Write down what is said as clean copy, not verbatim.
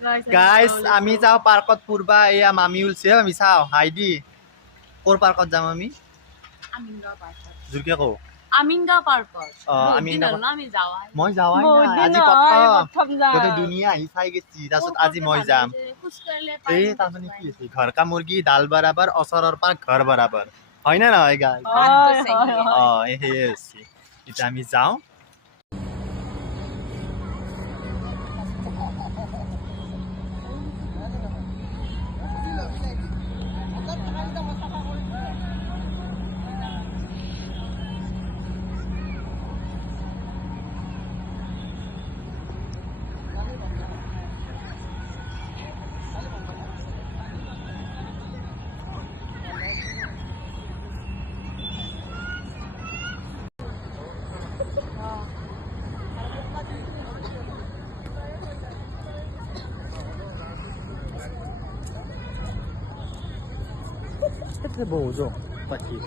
Guys আমি যাও পাৰ্কত পূৰ্বা এয়া মামি উলছে আমি চাও হাইদি কোৰ পাৰ্কত যাম আমি আমিনগাঁও পাৰ্কত জুৰকে কও আমিনগাঁও পাৰ্কত আমিনগাঁও আমি যাওয়া মই যাওয়াই না আজি গোটেই দুনিয়া আহি চাই গেছি তাৰছত আজি মই যাম এই তাৰমানে কি আছে ঘৰ কা মুৰ্গী দাল বৰাবৰ অসৰৰ পাক ঘৰ বরাবর হয় না নহয় গাইস এই আছে এটা আমি যাও Rất là bổ rộng và thịt.